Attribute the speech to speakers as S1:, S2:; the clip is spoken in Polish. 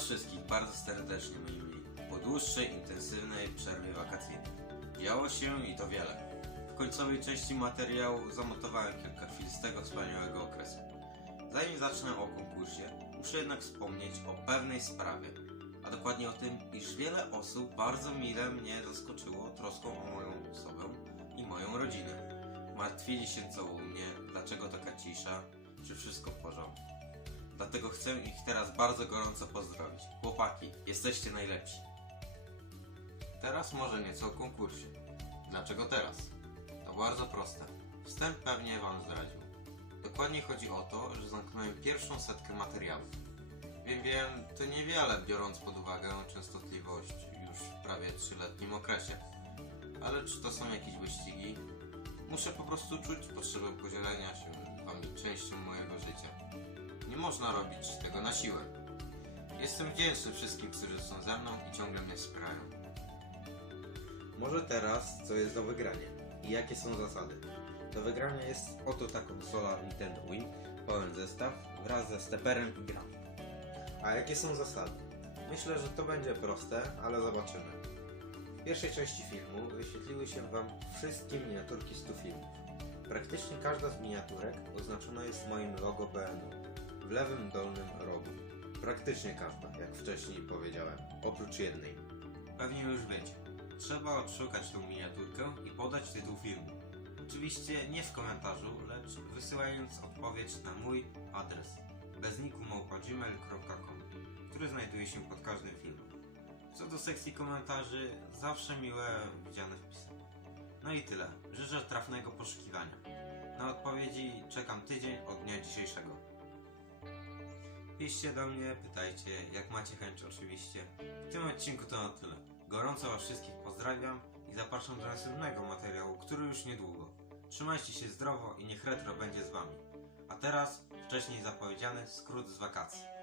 S1: wszystkich bardzo serdecznie, moi mili. Po dłuższej, intensywnej przerwie wakacyjnej. Działo się i to wiele. W końcowej części materiału zamontowałem kilka chwil z tego wspaniałego okresu. Zanim zacznę o konkursie, muszę jednak wspomnieć o pewnej sprawie, a dokładnie o tym, iż wiele osób bardzo mile mnie zaskoczyło troską o moją osobę i moją rodzinę. Martwili się co u mnie, dlaczego taka cisza, czy wszystko w porządku. Dlatego chcę ich teraz bardzo gorąco pozdrowić. Chłopaki, jesteście najlepsi. Teraz może nieco o konkursie. Dlaczego teraz? To bardzo proste. Wstęp pewnie wam zdradził. Dokładnie chodzi o to, że zamknąłem pierwszą setkę materiałów. Wiem, wiem, to niewiele biorąc pod uwagę częstotliwość już w prawie trzyletnim okresie. Ale czy to są jakieś wyścigi? Muszę po prostu czuć potrzebę podzielenia się można robić tego na siłę. Jestem wdzięczny wszystkim, którzy są ze mną i ciągle mnie wspierają. Może teraz, co jest do wygrania i jakie są zasady. Do wygrania jest oto ta konsola Nintendo Wii, pełen zestaw wraz ze steperem i gram. A jakie są zasady? Myślę, że to będzie proste, ale zobaczymy. W pierwszej części filmu wyświetliły się Wam wszystkie miniaturki z tu filmów. Praktycznie każda z miniaturek oznaczona jest moim logo BNU w lewym dolnym rogu. Praktycznie każda, jak wcześniej powiedziałem, oprócz jednej. Pewnie już wiecie. Trzeba odszukać tą miniaturkę i podać tytuł filmu. Oczywiście nie w komentarzu, lecz wysyłając odpowiedź na mój adres beznikumałpa.gmail.com który znajduje się pod każdym filmem. Co do sekcji komentarzy, zawsze miłe widziane wpisy. No i tyle. Życzę trafnego poszukiwania. Na odpowiedzi czekam tydzień od dnia dzisiejszego. Piszcie do mnie, pytajcie, jak macie chęć oczywiście. W tym odcinku to na tyle. Gorąco Was wszystkich pozdrawiam i zapraszam do następnego materiału, który już niedługo. Trzymajcie się zdrowo i niech retro będzie z Wami. A teraz wcześniej zapowiedziany skrót z wakacji.